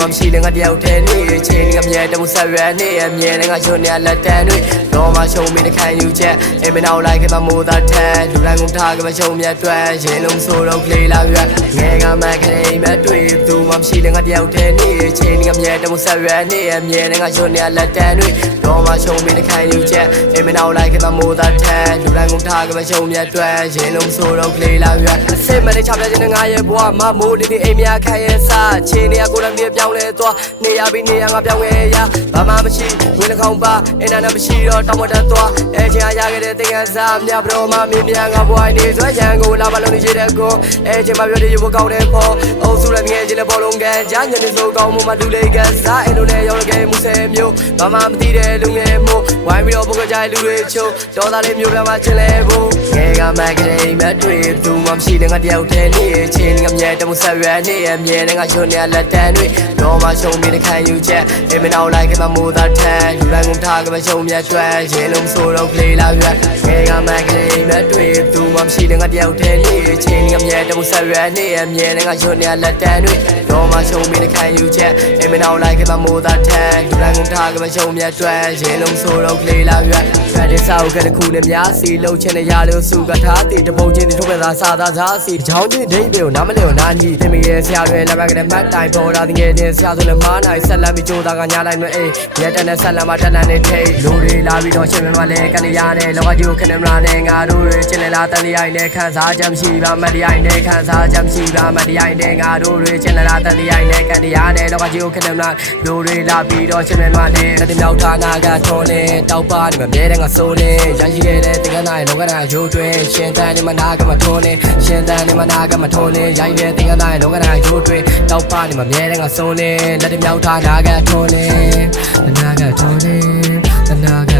မှမရှိတဲ့ငါတယောက်တည်းနေချင်းကမြဲတမှုဆက်ရွယ်နေအမြဲတမ်းငါချွတ်နေလက်တန်းတွေတော့မှရှုံးမိတဲ့ခံယူချက်အိမ်မနောက်လိုက်ကမှမိုးသားထက်လူတိုင်းကုန်ထားကမှရှုံးမြတ်တွဲရင်လုံးဆိုတော့ကလေးလာရွယ်ငယ်ကမှခနေမဲ့တွေ့သူမှမရှိတဲ့ငါတယောက်တည်းနေချင်းကမြဲတမှုဆက်ရွယ်နေအမြဲတမ်းငါချွတ်နေလက်တန်းတွေတော့မှရှုံးမိတဲ့ခံယူချက်အိမ်မနောက်လိုက်ကမှမိုးသားထက်လူတိုင်းကုန်ထားကမှရှုံးမြတ်တွဲရင်လုံးဆိုတော့ကလေးလာရွယ်စိတ်မလေးချပြခြင်းနဲ့ငါရဲ့ဘဝမှာမိုးလေးအိမ်များခံရစားချင်းနေကိုယ်တိုင်ပြေပြောင်းလဲသွားနေရပြီးနေရငါပြောင်းခဲ့ရဘာမှမရှိဝင်နှခေါင်းပါအင်းနာမရှိတော့တောင်းမတတ်သွားအဲချင်းအားရခဲ့တဲ့သင်္ကန်းစားမြဘတော်မှမြင်မြန်ငါဘွိုင်းနေစွဲရန်ကိုလာပါလို့နေရတဲ့ကိုအဲချင်းမပြောတဲ့ရုပ်ကောင်းတဲ့ပေါ်အုပ်စုလည်းငယ်ချင်းလည်းပေါ်လုံးကန်ကြားညနေစိုးကောင်းမှုမှလူလေးကန်စားအင်းတို့နဲ့ရောက်ခဲ့မှုဆယ်မျိုးဘာမှမသိတဲ့လူငယ်မို့ဝိုင်းပြီးတော့ပုဂ္ဂိုလ်ကြလူတွေချိုးတော်သားလေးမျိုးပြမချင်းလဲဖို့ငယ်ကမှခနေမဲ့တွေ့သူမှမရှိတဲ့ငါတယောက်တည်းနေချင်းကမြဲတမှုဆက်ရွယ်နေအမြဲတမ်းငါချွတ်နေလက်တန်းတွေတော့မှရှုံးမိတဲ့ခံယူချက်အိမ်မနောက်လိုက်ကမှမိုးသားထက်လူတိုင်းကုန်ထားကမှရှုံးမြတ်ကျွဲရင်လုံးဆိုတော့ကလေးလာရွယ်ငယ်ကမှကလေးမဲ့တွေ့သူမှမရှိတဲ့ငါတယောက်တည်းနေချင်းကမြဲတမှုဆက်ရွယ်နေအမြဲတမ်းငါချွတ်နေလက်တန်းတွေတော့မှရှုံးမိတဲ့ခံယူချက်အိမ်မနောက်လိုက်ကမှမိုးသားထက်လူတိုင်းကုန်ထားကမှရှုံးမြတ်ကျွဲရင်လုံးဆိုတော့ကလေးလာရွယ်တဲ့စာအုပ်ကတခုနဲ့များစီလုံးချင်တဲ့ရလို့စုကထားတည်တပုံချင်းတွေထုတ်ပြတာစာသားစားစီချောင်းချင်းဒိတ်ပြေကိုနားမလည်ကိုနားညီတင်မရဲ့ဆရာတွေလက်ဘက်ကတဲ့မတ်တိုင်ပေါ်တာတကယ်တင်ဆရာဆိုလည်းမားနိုင်ဆက်လက်ပြီးကြိုးသားကညာလိုက်နဲ့အေးရက်တန်နဲ့ဆက်လက်မှာတက်တန်နဲ့ထိတ်လူတွေလာပြီးတော့ရှင်မမလဲကနေရတဲ့လောကကြီးကိုခဏမလားနဲ့ငါတို့တွေချင်လာတန်ရိုက်နဲ့ခန်းစားချက်မရှိပါမတရားနဲ့ခန်းစားချက်မရှိပါမတရားနဲ့ငါတို့တွေချင်လာတန်ရိုက်နဲ့ကနေရတဲ့လောကကြီးကိုခဏမလားလူတွေလာပြီးတော့ရှင်မမလဲတမြောက်ဌာနကထုံးနေတောက်ပါနေမမြဲတဲ့ငါစိုးနေရရှိခဲ့တဲ့တင်ကနာရဲ့လောကဓာတ်ရိုးတွင်ရှင်တန်နေမနာကမထုံးနေရှင်တန်နေမနာကမထုံးနေရိုက်တဲ့တင်ကနာရဲ့လောကဓာတ်ရိုးတွင်တောက်ပါနေမမြဲတဲ့ငါစိုးနေလက်တမြောက်ဌာနကထုံးနေအနာကထုံးနေအနာက